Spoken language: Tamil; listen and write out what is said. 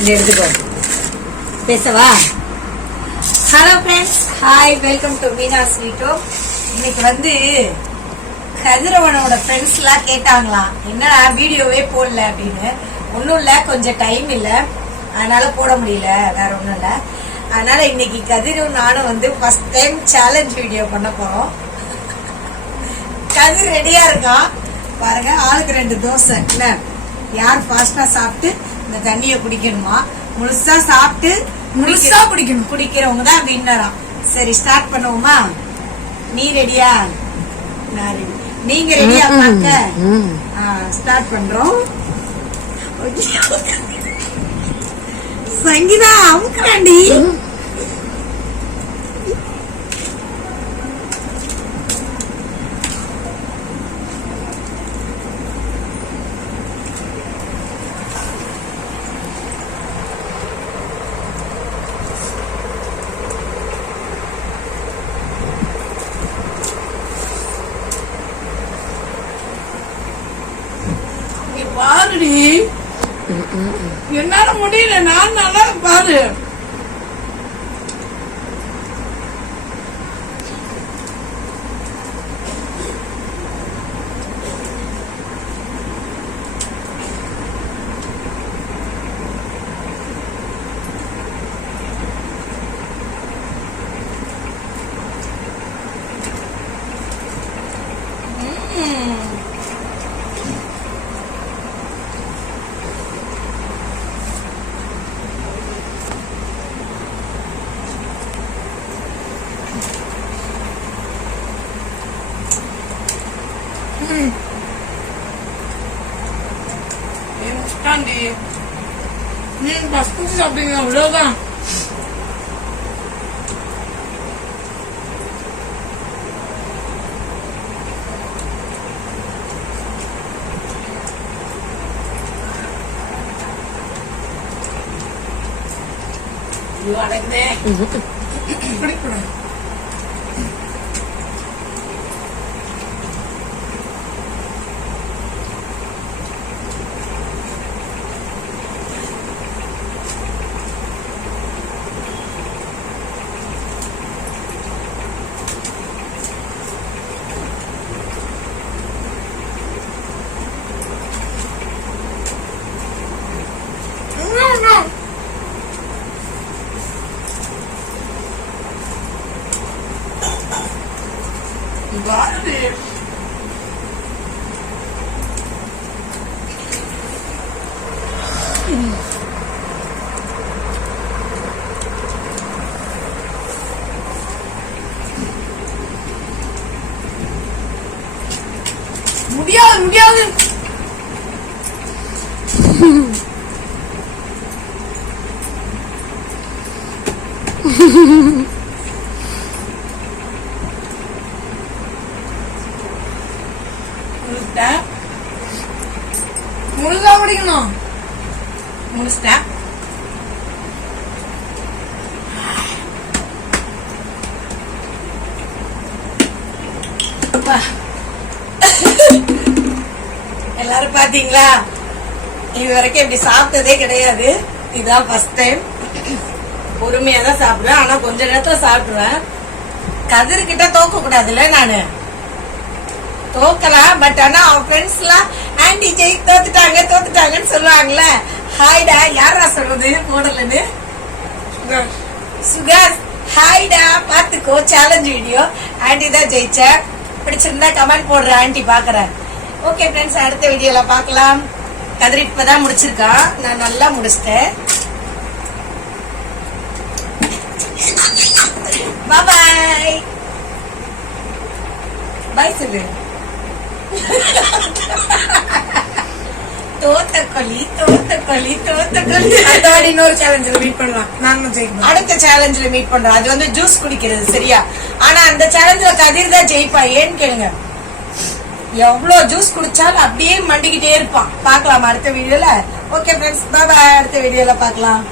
இந்த எடுத்துக்கோ. பேசவா? Hello friends, hi, welcome to Meena ஸ்வீட்டோ. இன்னைக்கு கதிரவனோட ஃப்ரெண்ட்ஸ் எல்லாம் கேட்டாங்களாம், என்னடா வீடியோவே போடல அப்படின்னு. ஒன்றும் இல்லை, கொஞ்சம் டைம் இல்லை, அதனால போட முடியல, வேற ஒன்றும் இல்லை. அதனால இன்னைக்கு கதிரும் நானும் ஃபர்ஸ்ட் டைம் சேலஞ்ச் வீடியோ பண்ண போறோம். கதிர் ரெடியா இருக்கான் பாருங்க. ஆளுக்கு 2 தோசை. என்ன, யார் ஃபாஸ்டா சாப்பிட்டு இந்த தண்ணிய குடிக்கணுமா, முழுசா சாப்பிட்டு முழுசா குடிக்கிறவங்க தான் வின்னராம். சரி, ஸ்டார்ட் பண்ணுவோமா? நீ ரெடியா? நான் ரெடி. நீங்க ரெடியா? பார்க்க ஸ்டார்ட் பண்றோம். சங்கீதா அமுக்குறாண்டி. பாருடி, என்னால முடியல, நான் நல்லா பாரு. நீங்க பஸ்ட் சாப்பிட்டீங்க, அவ்வளவுதான். பிடிக்கூடாது. முடியாது முடியாது. முழுசா குடிக்கணும். முடிச்சிட்ட. எல்லாரும் பாத்தீங்களா? இது வரைக்கும் இப்படி சாப்பிட்டதே கிடையாது. இதுதான் ஃபர்ஸ்ட் டைம். பொறுமையா தான் சாப்பிடுவேன், ஆனா கொஞ்ச நேரத்துல சாப்பிடுவேன். கதிர்கிட்ட தோக்க கூடாதுல்ல, நானு தோக்கலாம். பட் ஆனா அவன் ஃப்ரெண்ட்ஸ் எல்லாம் ஆன்டி ஜெய் தோத்துட்டாங்கன்னு சொல்லுவாங்கல்ல. ஹாய்டா, யாரா சொல்றது போடலன்னு? சுகாஸ், ஹாய்டா, பாத்துக்கோ, சேலஞ்ச் வீடியோ. ஆன்டி தான் ஜெயிச்ச. பிடிச்சிருந்தா கமெண்ட் போடுற, ஆன்டி பாக்குறேன். ஓகே ஃப்ரெண்ட்ஸ், அடுத்த வீடியோல பாக்கலாம். கதிர் இப்பதான் முடிச்சிருக்கான், நான் நல்லா முடிச்சிட்டேன். பாய் பாய் சொல்லு. இன்னொரு சேலஞ்சில மீட் பண்ணலாம். அடுத்த சேலஞ்சில மீட் பண்றோம். அது ஜூஸ் குடிக்கிறது, சரியா? ஆனா அந்த சேலஞ்சில கதிர் தான் ஜெயிப்பா. ஏன்னு கேளுங்க, எவ்வளவு ஜூஸ் குடிச்சாலும் அப்படியே மண்டிக்கிட்டே இருப்பான். பாக்கலாம் அடுத்த வீடியோல. ஓகே ஃப்ரெண்ட்ஸ், பாய். அடுத்த வீடியோல பாக்கலாம்.